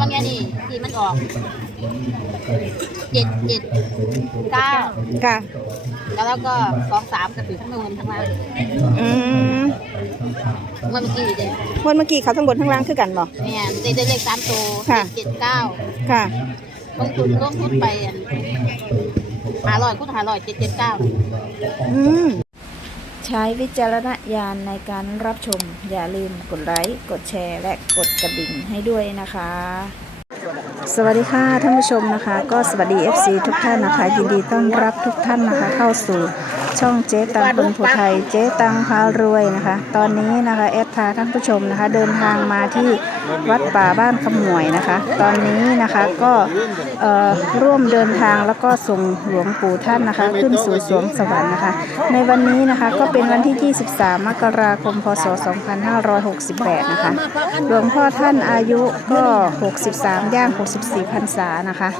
บางแง่นี่ที่มันออกเจ็ดเจ็ดเก้าค่ะ แล้วแล้วก็สองสามกระถือทั้งนู้นทั้งล่างอืมเมื่อกี้เด็วันเมื่อกี้เขาทั้งบนทั้งล่างคือกันบ่ เนี่ยได้ได้เลขสามตัวค่ะ เจ็ดเก้าค่ะ ลงทุนลงทุนไปหาลอยคูณหาลอยเจ็ดเจ็ดเก้า อืม ใช้วิจารณญาณในการรับชม อย่าลืมกดไลค์ กดแชร์ และกดกระดิ่งให้ด้วยนะคะ สวัสดีค่ะท่านผู้ชมนะคะ ก็สวัสดี FC ทุกท่านนะคะ ยินดีต้อนรับทุกท่านนะคะ เข้าสู่ ช่องเจ๊ตังคนผู้ไทยเจ๊ตังพารวยนะคะ ตอนนี้นะคะแอดพาท่านผู้ชมนะคะ เดินทางมาที่วัดป่าบ้านขมวยนะคะ ตอนนี้นะคะก็ร่วมเดินทางแล้วก็ส่งหลวงปู่ท่านนะคะ ขึ้นสู่สวงสวรรค์นะคะ ในวันนี้นะคะก็เป็นวันที่ 23 มกราคม พศ 2568 นะคะ หลวงพ่อท่านอายุก็ 63 ย่าง 64พรรษานะคะ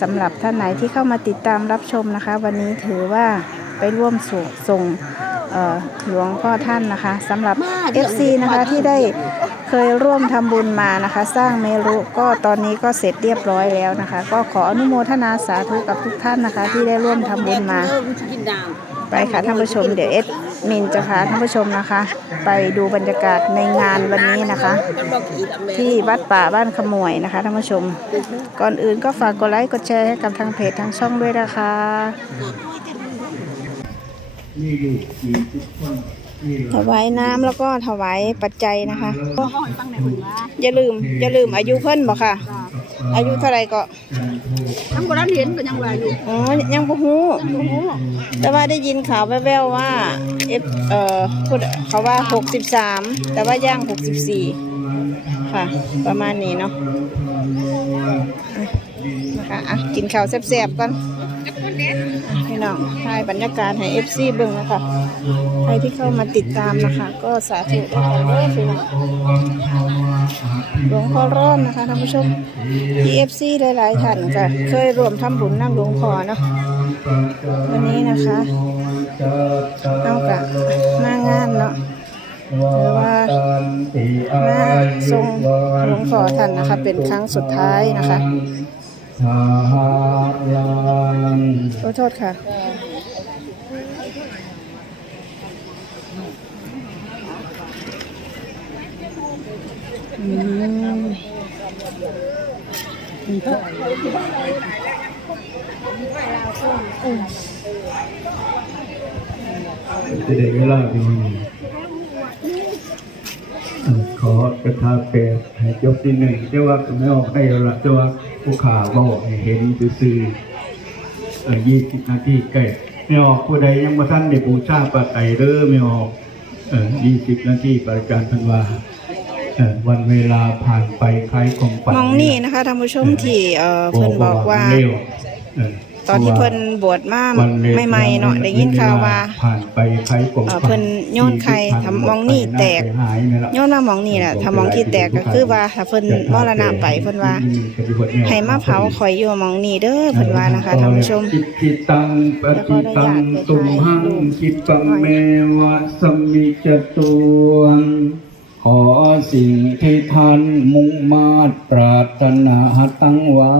สำหรับท่านไหนที่เข้ามาติดตามรับชมนะคะ วันนี้ถือว่า ไปร่วมส่งส่งเอ่อหลวงพ่อท่านนะคะสำหรับ FC นะคะที่ได้เคยร่วมทำบุญมานะคะ สร้างเมรุก็ตอนนี้ก็เสร็จเรียบร้อยแล้วนะคะ ก็ขออนุโมทนาสาธุกับทุกท่านนะคะ ที่ได้ร่วมทำบุญมา ไปค่ะท่านผู้ชมเดี๋ยวเอสมินจะพาท่านผู้ชมนะคะ ไปดูบรรยากาศในงานวันนี้นะคะ ที่วัดป่าบ้านขมวยนะคะท่านผู้ชม ก่อนอื่นก็ฝากกดไลค์กดแชร์ให้กับทางเพจทางช่องด้วยนะคะ นี่ลูกมีทุกคนนี่ถวายน้ำแล้วก็ถวายปัจจัยนะคะก็ให้ฟังในหุ่นว่าอย่าลืมอย่าลืมอายุเพิ่นบอกค่ะอายุเท่าไหรก็ทั้งโบราณเห็นก็ยังว่าอยู่อ๋อยังบ่ฮู้แต่ว่าได้ยินข่าวแว่วๆว่าเอฟเอ่อพูดเขาว่า 63 แต่ว่าย่าง 64 ค่ะ ประมาณนี้เนาะนะคะอะกินข้าวแซ่บๆก่อนอะพี่น้ องถ่ายบรรยากาศให้ FC เบิ่งนะคะใครที่เข้ามาติดตามนะคะ ก็สาธุด้วยกันเด้อพี่น้องหลวงพ่อร้อนนะคะท่านผู้ชม TFC หลายๆท่านก็เคยรวมทำบุญนั่งหลวงพ่อเนาะวันนี้นะคะเอากะมางานเนาะหรือว่ามาทรงหลวงพ่อท่านนะคะ เป็นครั้งสุดท้ายนะคะสาลัง ขอโทษค่ะอืมจะได้เวลาดีเอ่อขอกระทาเปรตให้ยกที่หนึ่งเจ้าว่าก็ไม่ออกให้ละเจ้าว่าผู้ขาบอกให้เห็นซื่อๆเออ ยี่สิบนาทีใกล้ไม่ออกผู้ใดยังมาท่านได้บูชาปะไตรเด้อไม่ออกเออยี่สิบนาทีประการพันวาเออวันเวลาผ่านไปคล้ายของฝันมองนี่นะคะท่านผู้ชมที่เอ่อเพิ่นบอกว่าเร็เตอนที่เพิ่นบวชมาวันร็วใหม่ๆเนาะได้ยินข่าวว่าผ่านไปคล้ายของเอ่อฝัเพิ่นโยนไข่ทำมองนี่แตกหายนี่ล่ะย้อนว่ามองนี่แหละถ้ามองที่แตกก็คือว่าถ้าเพิ่นมรณะไปเพิ่นว่าให้มาเผาข่อยอยู่หมองนี่เด้อเพิ่นว่านะคะท่านผู้ชมจิตติตังปฏิตังตุมหังคิปังเมวะสมมิจตุงขอสิ่งที่ท่านมุ่งมาตรปรารถนาตั้งไว้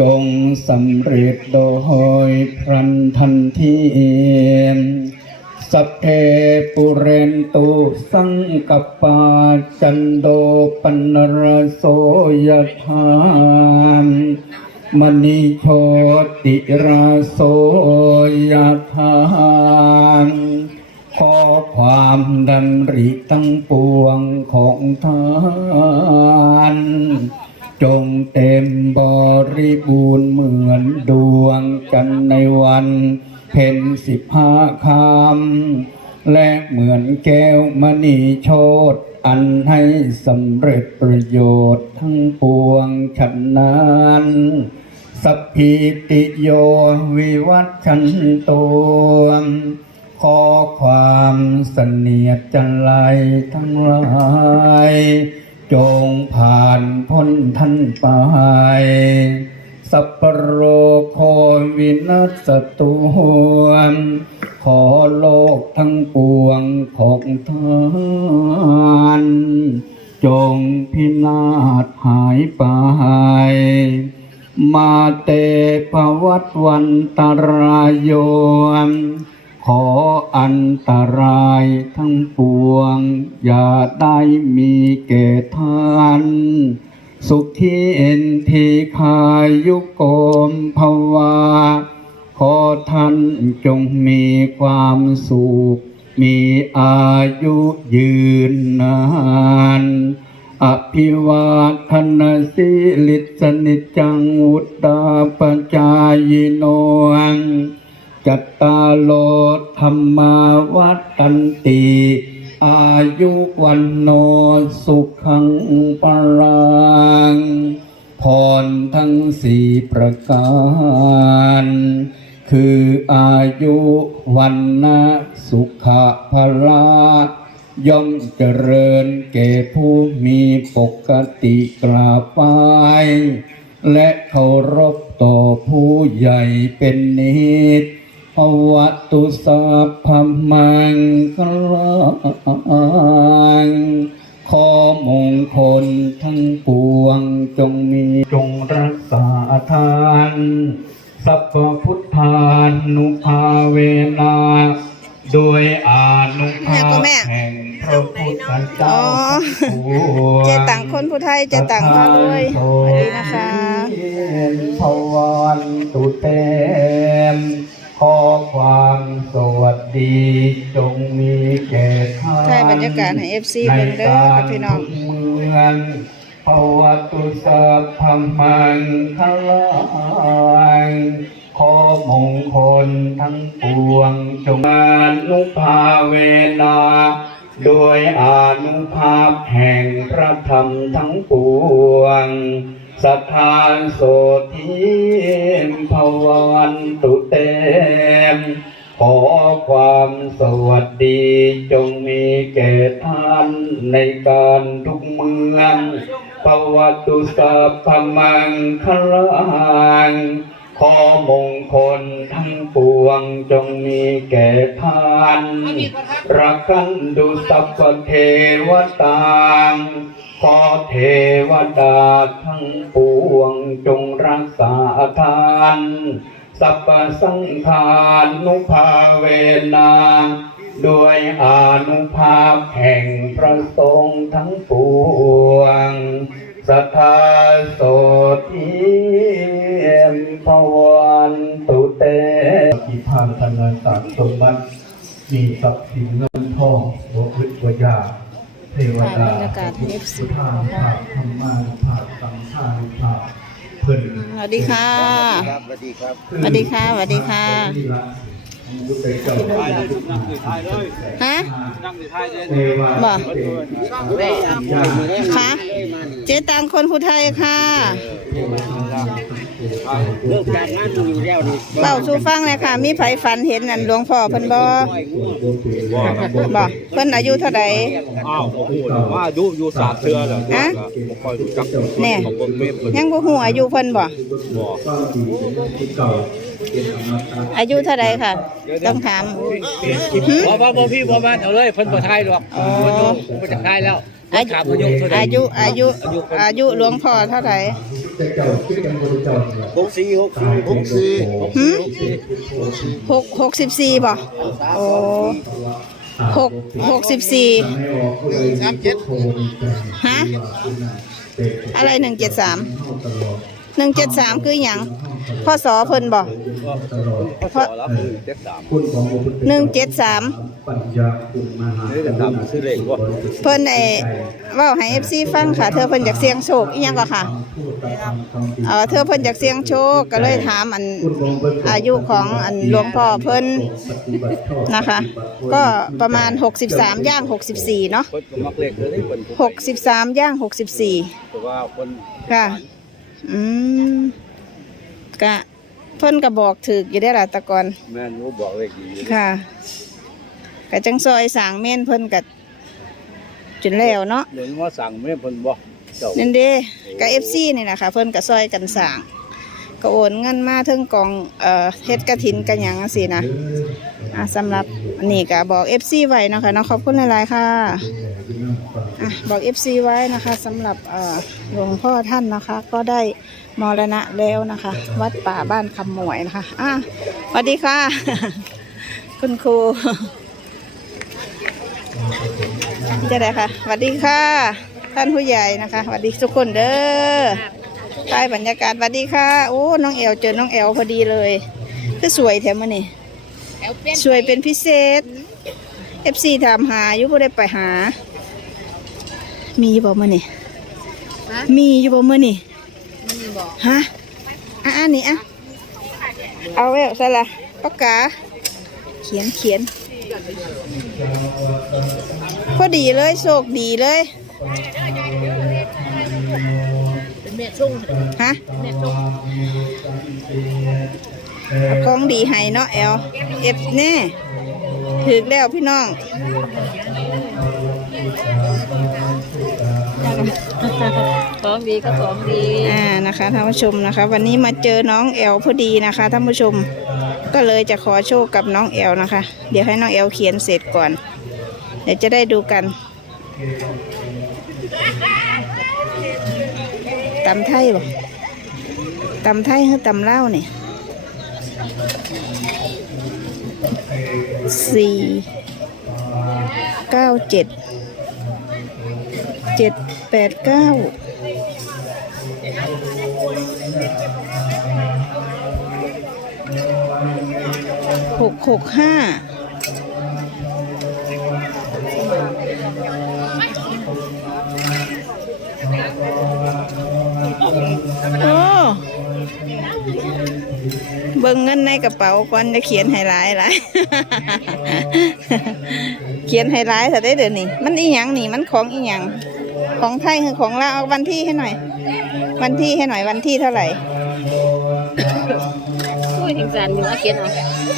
จงสำเร็จโดยพรันทันทีสัพเพปุเรนตุสังกปาจันโดปันรโสยธามณีโชติราโสยธามขอความดำริตั้งปวงของท่าน จงเต็มบริบูรณ์เหมือนดวงจันทร์ในวันเพ็ญสิบห้าคำและเหมือนแก้วมณีโชตอันให้สำเร็จประโยชน์ทั้งปวงฉันนั้นสัพพิติโยวิวัตชันตัวขอความเสนียดจันไรทั้งหลาย จงผ่านพ้นท่านไป สัพโรโควินัสตุนขอโลกทั้งปวงของท่านจจงพินาศหายไป มาเตภวัตวันตรายโยม ขออันตรายทั้งปวง อย่าได้มีแก่ท่าน สุขีเอ็นทีคายุโกมภวา ขอท่านจงมีความสุข มีอายุยืนนานอภิวาทนาสิลิสนิจจังวุตตาปจายโน จตาโลธรรมาวัตันติ อายุวันโนสุขังปรังพรทั้งสี่ประการ คืออายุวันนะสุขะพละย่อมเจริญแก่ผู้มีปกติกราบไหวและเคารพต่อผู้ใหญ่เป็นนิด ภวตุสัพพมังคลังขอมงคลทั้งปวงจงมีจงรักษาทานสัพพพุทธานุภาเวนาโดยอานุภาพแห่งพระพุทธเจ้าทั้งปวงเจตังคนผู้ไทยเจตังพารวยสวัสดีนะคะพวันตุเตม ขอความสวัสดีจงมีแก่ท่านถ่ายบรรยากาศให้ FC เบิ่งเด้อค่ะพี่น้องในการทุกเมืองภวตุสัพพมังคลังขอมงคลทั้งปวงจงมานุภาเวนาโดยอานุภาพแห่งพระธรรมทั้งปวง สถานโสธีมภวันตุเตมขอความสวัสดีจงมีแก่ท่านในการทุกเมืองปวัตุสัพพมังคลังขอมงคลทั้งปวงจงมีแก่ท่าน รักขันดุสัพพเทวตา ขอเทวดาทั้งปวงจงรักษาทานสัพสังฆานุภาเวนาด้วยอนุภาพแห่งพระสงฆ์ทั้งปวงสัทธาโสธีเอมพวันตุเตอิพานธนาสารสมบัติมีทรัพย์สินเงินทองโลวิทยา เทวดาถ่ายบรรยากาศให้ FC พุทธานุภาพธรรมานุภาพสังฆานุภาพเพิ่นสวัสดีค่ะครับสวัสดีครับ สวัสดีค่ะ สวัสดีค่ะ ฮะบ่ค่ะเจตังคนผู้ไทยค่ะเลิกการงานอยู่แล้วนี่เล่าสู่ฟังเลยค่ะ มีไผฝันเห็นนั่นหลวงพ่อเพิ่นบ่บ่เพิ่นอายุเท่าใดอ้าวโอ้โหว่าอายุอยู่สามเทือแล้วฮะบ่ค่อยรู้จักแน่ของคนเมฆเพิ่นยังบ่ฮู้อายุเพิ่นบ่บ่ อายุเท่าใดค่ะ ต้องถามบ่บ่บ่พี่บ่แม่นเอาเลยเพิ่นบ่ทายหรอกอ๋อเพิ่นอยู่เพิ่นจะทายแล้วอาถามอายุเท่าใดอายุอายุอายุหลวงพ่อเท่าไหร่หกสี่หกสี่หกสี่หึหกหกสิบสี่บ่โอ้หกหกสิบสี่สามเจ็ดฮะอะไรหนึ่งเจ็ดสาม หนึ่งเจ็ดสามคืออย่างพ่อสอเพิ่นบ่พอรับเจ็ดสามหนึ่งเจ็ดสามปัญญาคุณมหานี่จะทำซื้อเลขบ่เพิ่นไอ้เว่าให้เอฟซีฟังค่ะ เธอเพิ่นอยากเสี่ยงโชคอีหยังก็ค่ะเออเธอเพิ่นอยากเสี่ยงโชคก็เลยถามอันอายุของอันหลวงพ่อเพิ่นนะคะ ก็ประมาณ 63 ย่าง 64 เนาะเพิ่นก็มักเลขเลยนี่เพิ่นผู้63 ย่างแต่ว่าเพิ่น64ค่ะ อืมกะเพิ่นก็บอกถึกอยู่ได้อล่ะแตะกอน แม่นรู้บอกเลขดีอยู่ค่ะกะจังซอยสร้างเม่นเพิ่นก็จนแล้วเนาะเดี๋ยวนี้ว่าสั่งแม่เพิ่นบ่เจ้านั่นเด้กับ FC นี่นะคะเพิ่นก็ซอยกันสร้างก็โอนเงินมาถึงกองเอ่อเฮ็ดกระถินกันหยังจังซี่นะอะสำหรับอันนี้ก็บอก FC ไว้เนาะค่ะเนาะขอบคุณหลายๆค่ะอะ อะบอก FC ไว้นะคะสำหรับเอ่อหลวงพ่อท่านนะคะ ก็ได้มรณะแล้วนะคะ วัดป่าบ้านคำหมวยนะคะอะสวัสดีค่ะ คุณครูจะได้ค่ะสวัสดีค่ะ ท่านผู้ใหญ่นะคะสวัสดีทุกคนเด้อใต้บรรยากาศสวัสดีค่ะ โอ้น้องแอลเจอน้องแอลพอดีเลยคือสวยแถมมานี่สวยเป็นพิเศษ FC ถามหาอยู่บ่ได้ไปหา มีอยู่บ่มื้อนี่มีอยู่บ่มื้อนี่ฮะอะอันนี้อะเอาไว้ซะละปากกา เขียนเขียนพอดีเลยโชคดีเลยเป็นแม่ชุ่งฮะแม่ชุ่งเอาของดีให้เนาะแอลเอฟแน่ถึกแล้วพี่น้อง ของดีก็ของดีอ่านะคะท่านผู้ชมนะคะ วันนี้มาเจอน้องแอลพอดีนะคะท่านผู้ชม ก็เลยจะขอโชคกับน้องแอลนะคะ เดี๋ยวให้น้องแอลเขียนเสร็จก่อน เดี๋ยวจะได้ดูกันตำไทยบ่ตำไทยคือตำเล่าวนี่สี่เก้าเจ็ดเจ็ด ปดเก้าหกหกห้าโอ้เบิ่งเงินในกระเป๋าก่อนจะเขียนให้หลายหลายเขียนให้หลายแต่ได้เดี๋ยวนี้มันอีหยังนี่มันของอีหยัง ของไทยคือของเราวเอาวันที่ให้หน่อย วันที่ให้หน่อยวันที่เท่าไหร่พูดถึงสันอยู่ว่าเขียนเอา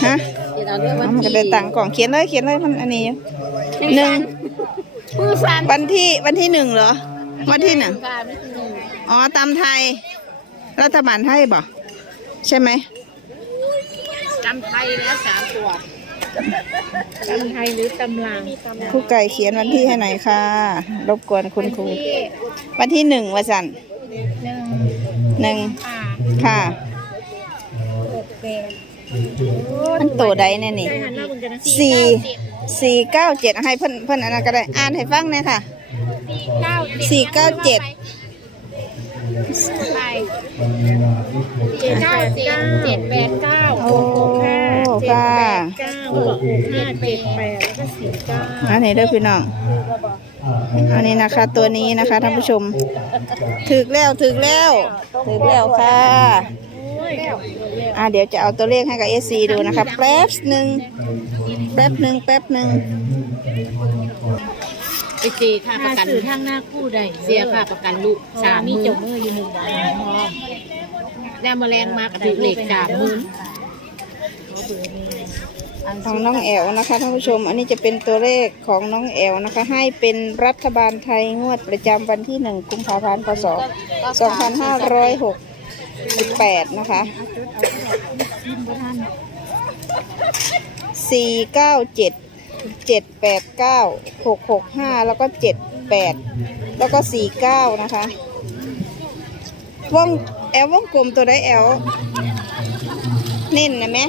ฮะเขียนเอาเรื่องอ๋วัอนมันก็ที่ได้ตังค์ก่อนเขียนเลยเขียนเลยมันอันนี้อยู่หนึ่งมือสันวันที่วันที่หนึ่งเหรอ วันที่หนึ่งค่ะไม่ถึงหนึ่งอ๋อตามไทย รัฐบาลไทยบ่ใช่ไหมจำไทยแล้วสามตัว จำไทยหรือตำลังครูไก่เขียนวันที่ให้หน่อยค่ะรบกวนคุณครูวันที่หนึ่งวันจันทร์หนึ่งค่ะมันโตใดแน่นี่สี่สี่เก้าเจ็ดให้เพิ่นเพิ่นอันนั้นก็ได้ อ่านให้ฟังหน่อยค่ะ สี่เก้าเจ็ดเจ็ดเก้าเจ็ดเจ็ดแปดเก้าโอ้ ค่ะเก้าหกห้าเจ็ดแปดแล้วก็สี่เก้าอันนี้เด้อพี่น้อง อันนี้นะคะตัวนี้นะคะท่านผู้ชม ถึกแล้วถึกแล้วถึกแล้วค่ะอ่าเดี๋ยวจะเอาตัวเลขให้กับเอซีดูนะคะแป๊บหนึ่งแป๊บหนึ่งแป๊บหนึ่งไปเจค่าประกันทางหน้าคู่ได้เสียค่าประกันลูกสามมีเจ้ามืออยู่หนึ่งบาทแล้วแมลงมากระถึงเหล็กสามหมื่น ของน้องแอลนะคะท่านผู้ชม อันนี้จะเป็นตัวเลขของน้องแอลนะคะ ให้เป็นรัฐบาลไทยงวดประจำวันที่หนึ่งกุมภาพันธ์พศสองพันห้าร้อยหกสิบแปดนะคะสี่เก้าเจ็ดเจ็ดแปดเก้าหกหกห้าแล้วก็เจ็ดแปดแล้วก็สี่เก้านะคะวงแอลวงกลมตัวได้แอลเน้นนะไหม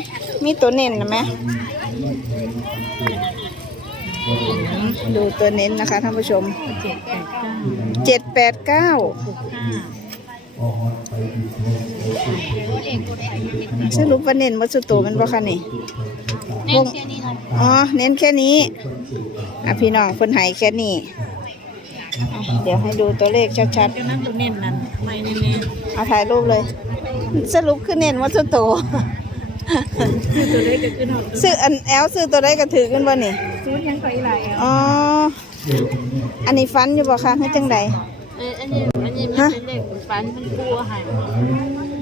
มีตัวเน้นนะไหมดูตัวเน้นนะคะท่านผู้ชมเจ็ดแปดเก้าสรุปว่าเน้นวัสดุมันบ่คะนี่วงอ๋อ เน้นแค่นี้ อะพี่น้องคนไหแค่นี้อะเดี๋ยวให้ดูตัวเลขชัดก็นั่งตัวเน้นนั้นไม่แน่ๆเอาถ่ายรูปเลย สรุปคือเน้นวัสดุๆ คือตัวเลขจะขึ้นหกซื้ออันแอลซื้อตัวได้ก็ถือกันบ่นี่ซื้อยังไปหลายอ๋ออันนี้ฟันอยู่บ่คะให้จังใดเอออันนี้อันนี้มันเป็นเลขฟันมันกลัวหาย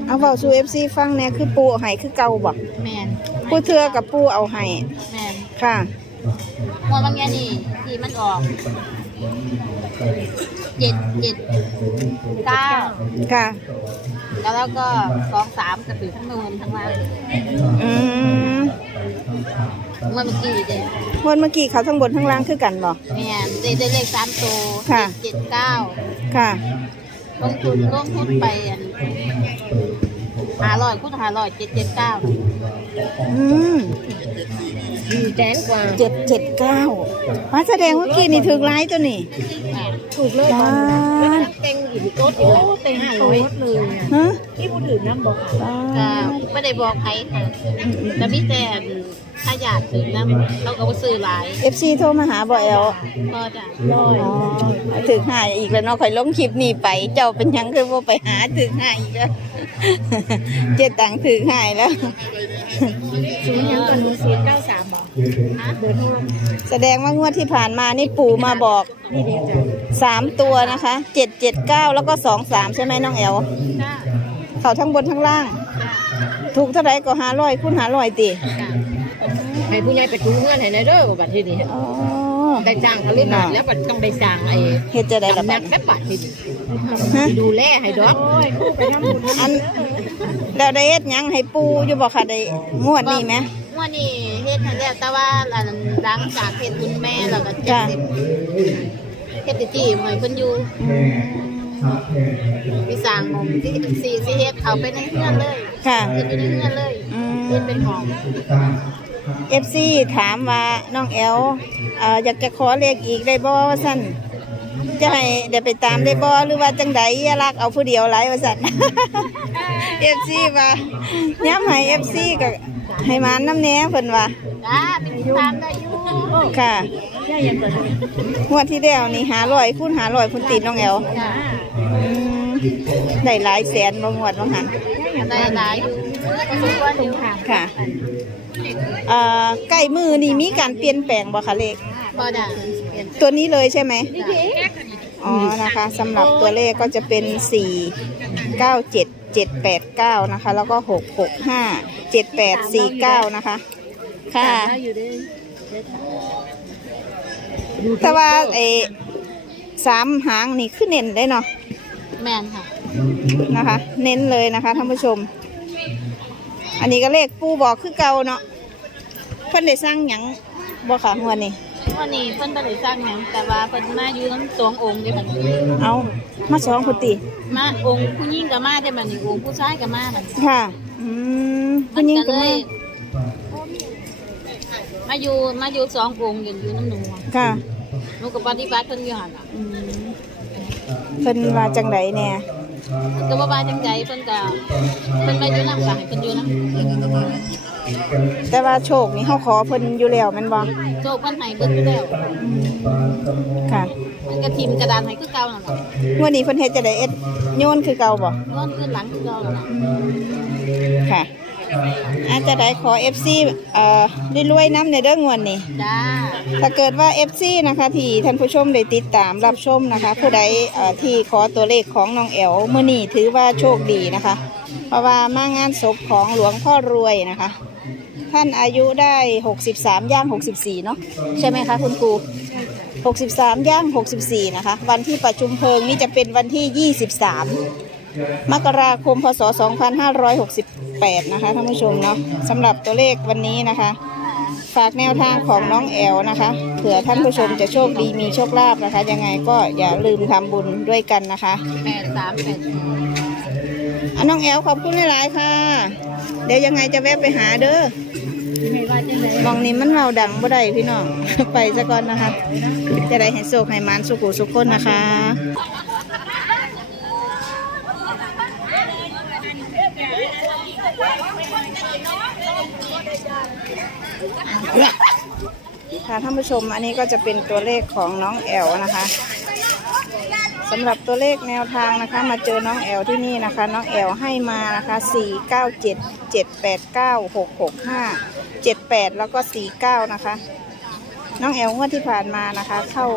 เอาเว้าสู่ FC ฟังแหน่คือปูเอาให้คือเก่าบ่แมนผู้เทือกับปูเอาให้แมนค่ะว่าบางอย่างนี่ที่มันออก เจ็ดเจ็ดเก้าค่ะ แล้วแล้วก็สองสามกระถือทั้งนูนทั้งล่างอืมเมื่อเมื่อกี้เด้วันเมื่อกี้เขาทั้งบนทั้งล่างคือกันบ่แม่นได้ได้เลขสามตัวค่ะเจ็ดเก้าค่ะ ลงทุนลงทุนไปอัน หาร้อยคูณหาร้อยเจ็ดเจ็ดเก้าอืมดีแสนกว่าเจ็ดเจ็ดเก้ามาแสดงว่ากี้นี่ถึงร้ายตัวนี่ถูกเลยจ้าเต็งอีกโต๊ดอีกแล้วเต็งห้าร้อยเลยฮะที่ผู้ถือน้ำบอกจ้าก็ไม่ได้บอกใครค่ะแต่พี่แต่ ถ้าอยากถือน้ำเราก็บ่ซื้อหลายเอฟซีโทรมาหาบ่แอลก็จะอ๋อถึงหายอีกแล้วเนาะข่อยลงคลิปนี่ไป เจ้าเป็นหยังคือบ่ไปหาถึงหายอีกแล้วเจ็ดตังค์ถึงหายแล้ว ศูนย์ยังกันศูนย์เก้าสามบอกเดินห้องแสดงว่างวดที่ผ่านมานี่ปู่มาบอกนี่เดียวจ้ะสามตัวนะคะเจ็ดเจ็ดเก้าแล้วก็สองสามใช่ไหมน้องแอลจ้าเขาทั้งบนทั้งล่าง จ้าถูกเท่าไรก็หาร้อยคุณหาร้อยติจ้า ให้ผู้ใหญ่ไปถูเงื่อนให้ในเด้อบัดทีนี้อ๋อได้จ้างเขาเล่นบาทแล้วบัดต้องได้จ้างไอ้เฮ็ดจะได้ละสำบันัดกแม่บัดทีนี้ฮะดูแลให้ดอกคู่ไปทำบุญอันแล้วได้เฮ็ดหยังให้ปูอยู่บ่ค่ะได้งวดนี้ไหมว่านี่เฮ็ดให้แล้วแต่ว่าหลังจากเฮ็ดบุญแม่แล้วก็เจ็ดจ้ะสิบเฮ็ดที่หอยเพิ่นอยู่มีสร้างหมองที่สี่สิเฮ็ดเขาไปในเฮือนเลยค่ะ เฮ็ดอยู่ในเฮือนเลยอืม เฮ็ดเป็นห้อง เอฟซีถามว่าน้องแอลเอ่ออยากจะขอเลขอีกได้บ่ว่าสั่นจะให้เดี๋ยวไปตามได้บ่หรือว่าจังใดอย่ารักเอาผู้เดียวหลายว่าสั่นเอฟซีว่าย้ำให้เอฟซีก็ให้มานน้ำแหน่เพิ่นว่าจ้าเป็นติดตามได้อยู่ค่ะย่ายังเกิดงวดที่แล้วนี่หาร้อยคูณหาร้อยพุ่นติดน้องแอลจ้าอืมได้หลายแสนบ่งวดบ่หันได้หลายอยู่สมควรอยู่ค่ะค่ะเอ่อใกล้มือนี่มีการเปลี่ยนแปลงบ่คะเลข บ่ได้เปลี่ยนตัวนี้เลยใช่ไหมนี่เด้อ๋อ นะคะสำหรับตัวเลขก็จะเป็น 4 9 7 7 8 9 นะคะ แล้วก็ 6 6 5 7 8 4 9 นะคะ ค่ะได้อยู่เด้แต่ว่าไอ้สามหางนี่คือเน้นได้เนาะ แม่นค่ะ นะคะ เน้นเลยนะคะท่านผู้ชม อันนี้ก็เลขปูบอกคือเก่าเนาะ เพิ่นได้สร้างหยังบ่ค่ะหัวดนี้วันนี้เพิ่นบ่ได้สร้างหยังแต่ว่าเพิ่นมาอยู่ทั้งสององค์เด้บัดนี้เอามาสองพุติมาองค์ผู้หญิงก็มาได้บัดนี้องค์ผู้ชายก็มาบัดนี้ค่ะ อืมมัผู้นหญิงก็ก็เลมายมาอยู่มาอยู่สององค์อยู่อยู่น้ำหนูอะค่ะหนูก็ปฏิบัติเพิ่นอยู่หั่นน่ะอืมเพิ่นว่าจังไดเนี่ยเพิ่นก็บ่ว่าจังไดเพิ่นก็เพิ่นมาอยู่นำก็ให้เพิ่นอยู่นำ แต่ว่าโชคนี่เฮาขอเพิ่นอยู่แล้วแม่นบ่โชคเพิ่นให้เบิดอยู่แล้วค่ะเพิ่นก็ทิ่มกระดานให้คือเก่านั่นล่ะงวดนี้เพิ่นเฮ็ดจะได้เอ็ดโยนคือเก่าบ่ย้อนขึ้นหลังคือเก่านั่นล่ะค่ะ อาจจะได้ขอ FC เอ่อรวยๆน้ำในเด้องวดนี้ จ้าถ้าเกิดว่า FC นะคะที่ท่านผู้ชมได้ติดตามรับชมนะคะ ผู้ใดเอ่อที่ขอตัวเลขของน้องแอลมื้อนี้ถือว่าโชคดีนะคะ เพราะว่ามางานศพของหลวงพ่อรวยนะคะ ท่านอายุได้ 63 ย่าง 64 เนาะใช่ไหมคะคุณครู 63 ย่าง 64 นะคะ วันที่ประชุมเพลิงนี่จะเป็นวันที่ 23 มกราคม พศ 2568 นะคะท่านผู้ชมเนาะสำหรับตัวเลขวันนี้นะคะ ฝากแนวทางของน้องแอลนะคะเผื่อท่านผู้ชมจะโชคดีมีโชคลาภนะคะ ยังไงก็อย่าลืมทำบุญด้วยกันนะคะแปดสามแปดอะน้องแอลขอบคุณหลายๆค่ะ เดี๋ยวยังไงจะแวะไปหาเด้อ มองนี้มันเมาดังบ่ได้พี่น้อง ไปซะก่อนนะคะ จะได้ให้โชคให้มานสุขุสุขคนนะคะค่ะท่านผู้ชมอันนี้ก็จะเป็นตัวเลขของน้องแอลนะคะ สำหรับตัวเลขแนวทางนะคะ มาเจอน้องแอลที่นี่นะคะ น้องแอลให้มานะคะ 4 9 7 7 8 9 6 6 5 7 8 แล้วก็ 4 9 นะคะ น้องแอลงวดที่ผ่านมานะคะ เข้า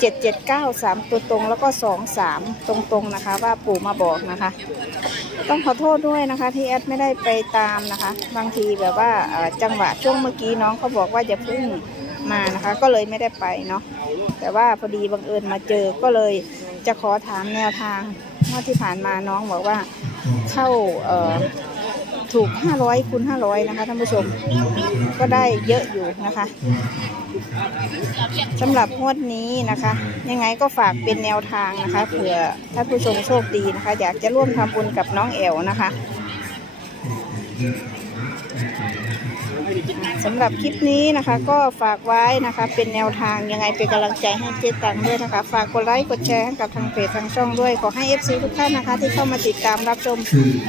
7 7 9 3 ตัวตรงแล้วก็ 2 3 ตรงๆนะคะ ว่าปู่มาบอกนะคะ ต้องขอโทษด้วยนะคะที่แอดไม่ได้ไปตามนะคะ บางทีแบบว่าจังหวะช่วงเมื่อกี้น้องเขาบอกว่าจะพึ่ง มานะคะ ก็เลยไม่ได้ไปเนาะแต่ว่าพอดีบังเอิญมาเจอก็เลยจะขอถามแนวทางเมื่อที่ผ่านมาน้องบอกว่าเข้าเอ่อถูก 500คูณ500 นะคะท่านผู้ชม ก็ได้เยอะอยู่นะคะสำหรับงวดนี้นะคะ ยังไงก็ฝากเป็นแนวทางนะคะเผื่อท่านผู้ชมโชคดีนะคะ อยากจะร่วมทำบุญกับน้องแอลนะคะ สำหรับคลิปนี้นะคะ ก็ฝากไว้นะคะ เป็นแนวทางยังไงเป็นกำลังใจให้เจ๊ตังด้วยนะคะ ฝากกดไลค์กดแชร์ให้กับทางเพจทางช่องด้วย ขอให้ FC ทุกท่านนะคะ ที่เข้ามาติดตามรับชม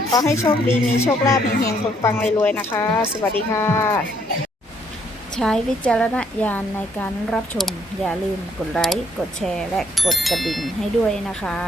ขอให้โชคดีมีโชคลาภมีเฮงๆปังรวยๆนะคะ สวัสดีค่ะ ใช้วิจารณญาณในการรับชม อย่าลืมกดไลค์กดแชร์ และกดกระดิ่งให้ด้วยนะคะ